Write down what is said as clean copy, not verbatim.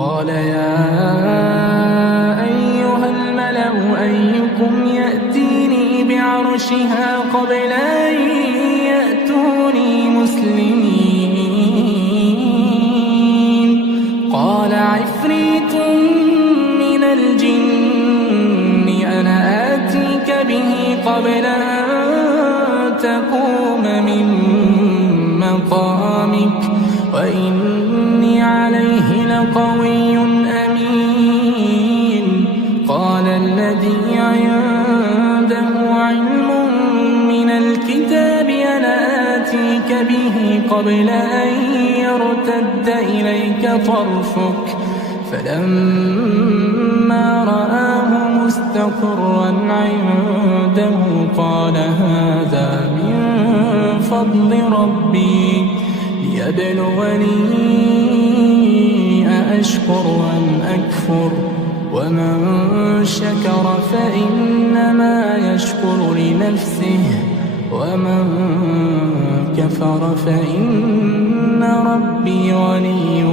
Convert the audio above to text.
قال يا أيها الملأ أيكم يأتيني بعرشها قبل أن يأتوني مسلمين قال عفريت من الجن أنا آتيك به قبل أن تقوم من مقامك وإني عليه لقوي أمين قال الذي عنده علم من الكتاب أنا آتيك به قبل أن يرتد إليك طرفك فلما رآه مستقرا عنده قال هذا من فضل ربي ليبلوني أأشكر أم أكفر ومن شكر فإنما يشكر لنفسه ومن كفر فإن ربي غني